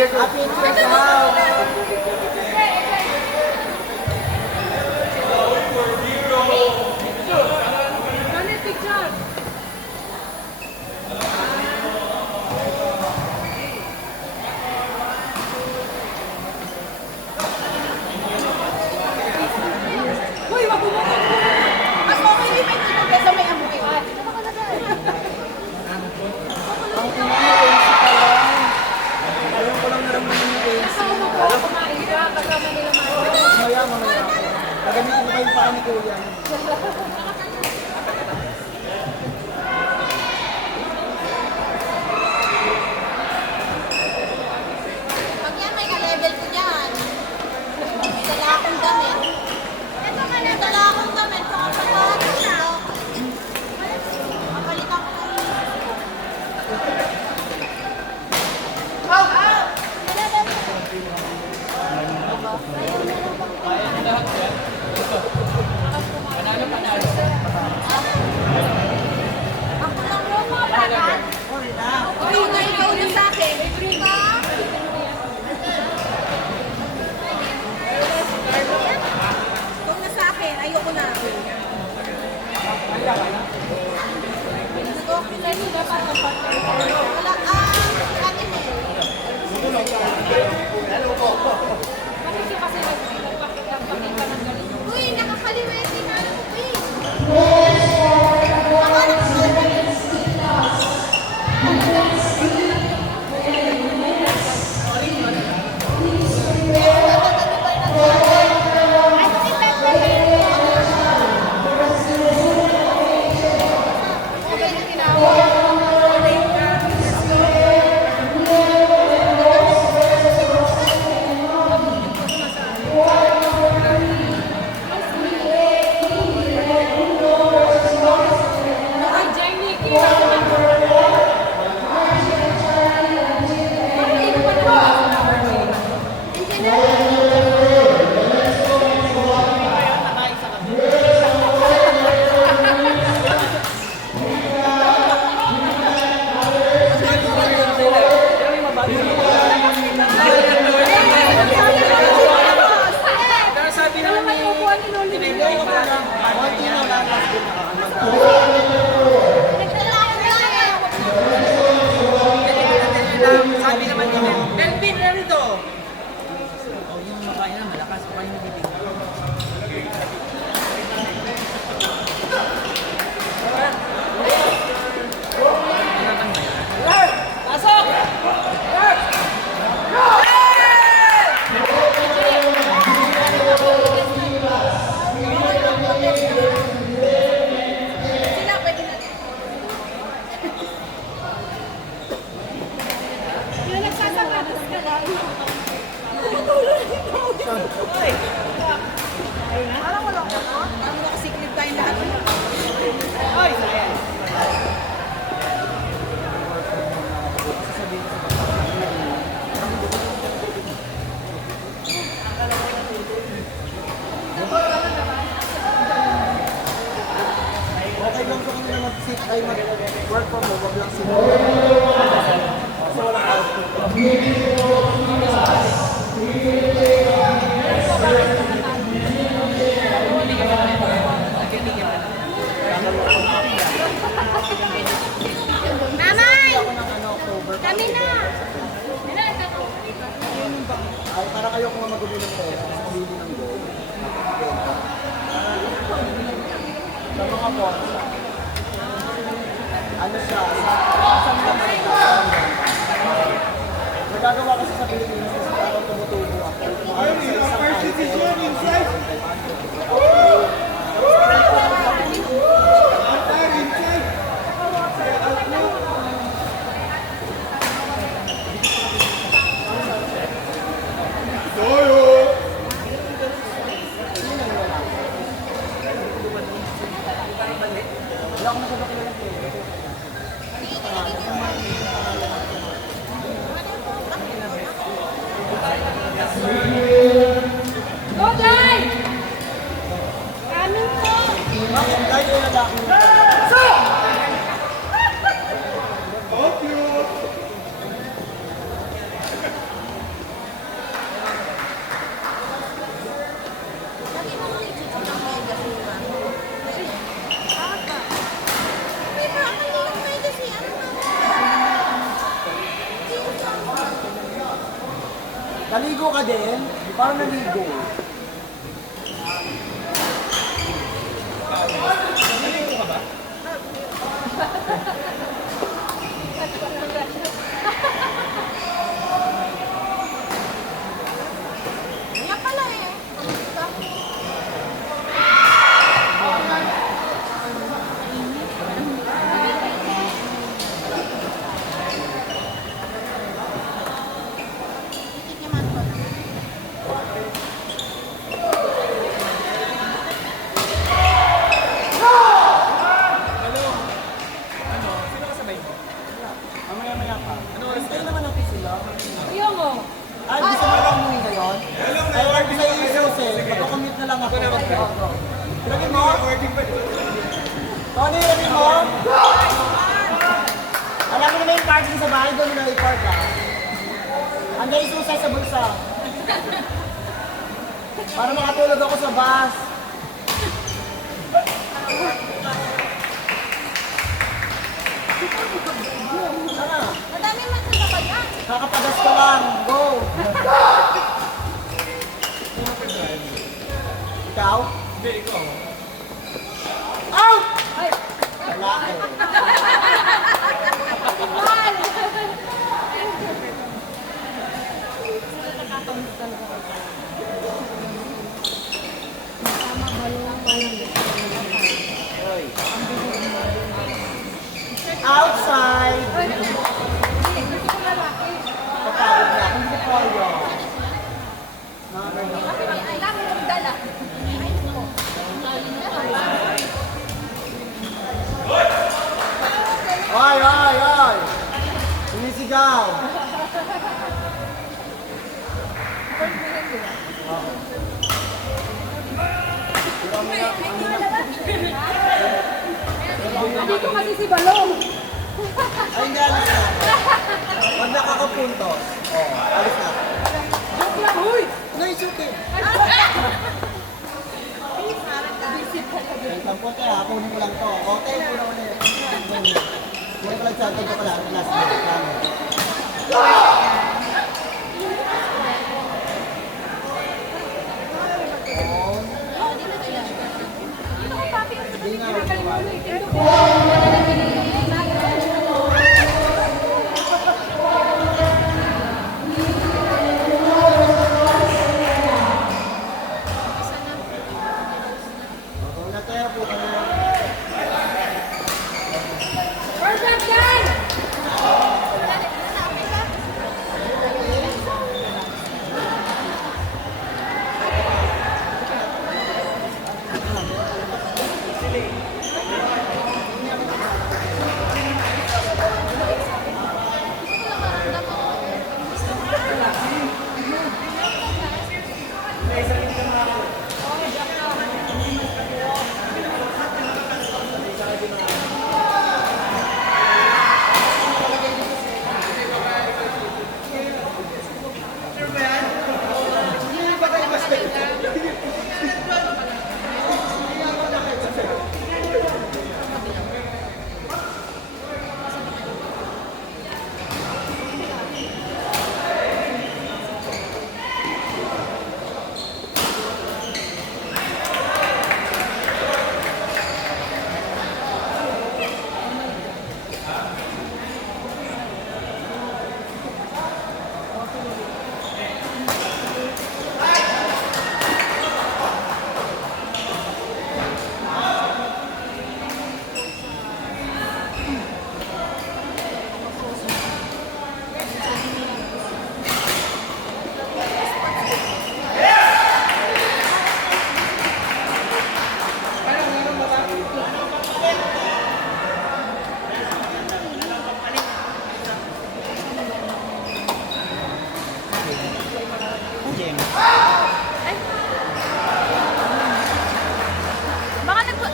Happy interest now. Gagamitin mo kayong paa ni Kuya. Pag yan, may ka-level ko dyan. May dala akong damit. May dala akong damit. Kung ang pagkakas na. Mapalitan ko ng ako lang bro, mga bata. Ikaw na sa akin. Ikaw na sa akin, ayoko na. Wala, atin mo. Uy, nakakaliwete na ako, uy. Sabi naman kami, Melvin, ano ito? O, yung makain na malakas, pa yung nabibig. Pasok! Sila, pwede na. Yung nagsasapatos ka lang. Oy! Parang wala ko. Parang nakasiklip tayong lahat. Oy! Sayang! Okay lang kung ano mag-sit ay mag-work from home, wag lang sila. So walang output. Mamay! Ako ng ano, October. Kami na! Ay, para kayo kung mag-ubili ng pera, mamili ng gold. Sa mga bonds, ano siya, sa naman ito, nagagawa kasi sa Pilipinas kasi parang tumutubo ako. Ay, upper citizen inside! Wala akong nakakilala ko. Go, guys! Naligo ka din? Parang naligo. Naligo ka ba? Kaya pala eh. Titik naman ko. Hello? Ano? Sino kasabay mo? Mamaya-maya pa. Ano oras Kayo ka? naman ang sila. Ayaw mo. Ay, gusto mo lang umuwi ngayon? Ay, work sa isos eh. Magkakommute na lang ako. Ito na mag-drive. Lagi mo? Working pa. Tony, lagi mo? Alam mo naman yung parking sa bahay, doon mo na i-park ah. Andiyan yung susay sa bulsa. Para makatulog ako sa bus. Sana, Madami man sa sabay yan. kakapagas ko lang. Go! Ikaw? Hindi, ikaw. Out! Wala eh. Outside! Papagod na. Hindi ko kaya. Ay, lang yung dala. Ay, ko. Oy, oy, oy! Sumisigaw! Dito kasi si Balong. Ay, hindi, alis na. Pag nakakapuntos, alis na. Joke lang, huy! No, it's okay. Tampo tayo, kunin ko lang to. Okay, muna ulit. Kunin ko lang sa atin ko pala. Last minute. Hindi nga. Kung nataya po ka na. Perfect guy!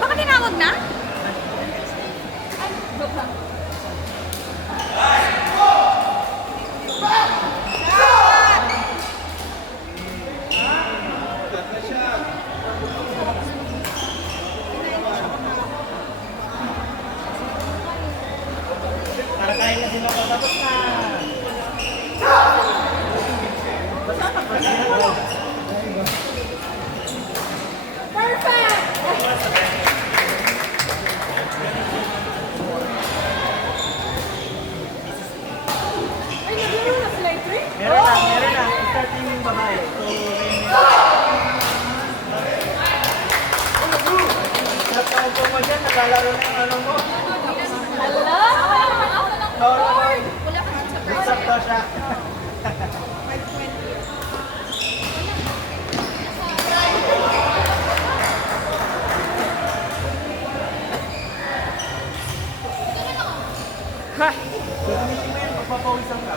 Baka tinawag na? Para kain na sila ko tapos na. Basta pa Meron na. Starting yung babae. Nagkaon po mo dyan, naglalaro ng ano mo. Sakto siya. Gamitin mo yan, pagpapawisan ka.